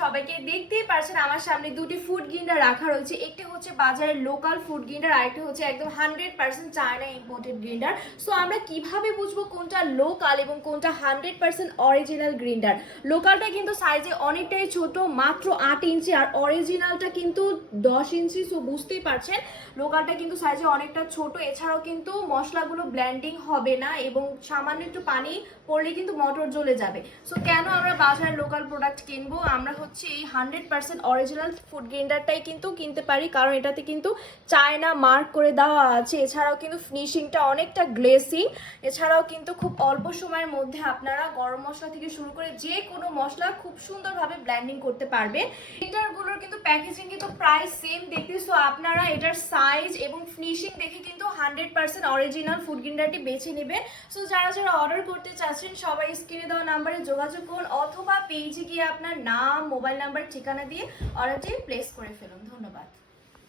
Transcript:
সবাইকে। দেখতেই পাচ্ছেন আমার সামনে দুটি ফুড গ্রিন্ডার রাখা রয়েছে, একটি হচ্ছে বাজারের লোকাল ফুড গ্রিন্ডার, আরেকটি হচ্ছে একদম 100% চায়না ইম্পোর্টেড গ্রিন্ডার। সো আমরা কিভাবে বুঝবো কোনটা লোকাল এবং কোনটা 100% অরিজিনাল গ্রিন্ডার? লোকালটা কিন্তু সাইজে অনেকটাই ছোট, মাত্র 8 ইঞ্চি, আর অরিজিনালটা কিন্তু 10 ইঞ্চি। সো বুঝতেই পারছেন লোকালটা কিন্তু সাইজে অনেকটা ছোট। এছাড়াও কিন্তু মশলাগুলো ব্লেন্ডিং হবে না এবং সামান্য একটু পানি পড়লে কিন্তু মোটর জ্বলে যাবে। সো কেন আমরা বাজারে লোকাল প্রোডাক্ট কিনবো? আমরা হচ্ছে এই 100% অরিজিনাল ফুড গ্রিন্ডারটাই কিন্তু কিনতে পারি, কারণ এটাতে কিন্তু চায়না মার্ক করে দেওয়া আছে। এছাড়াও কিন্তু ফিনিশিংটা অনেকটা গ্লেসি। এছাড়াও কিন্তু খুব অল্প সময়ের মধ্যে আপনারা গরম মশলা থেকে শুরু করে যে কোনো মশলা খুব সুন্দরভাবে ব্লেন্ডিং করতে পারবেন। গ্রিন্ডারগুলোর কিন্তু প্যাকেজিং কিন্তু প্রায় সেম দেখতে। সো আপনারা এটার সাইজ এবং ফিনিশিং দেখে কিন্তু 100% অরিজিনাল ফুড গ্রিন্ডারটি বেছে নেবেন। সো যারা যারা অর্ডার করতে চাচ্ছেন সবাই স্ক্রিনে দেওয়া নাম্বারে যোগাযোগ করুন, অথবা পেজে গিয়ে আপনার নাম, মোবাইল নাম্বার, ঠিকানা দিয়ে অর্ডারটি প্লেস করে ফেলুন। ধন্যবাদ।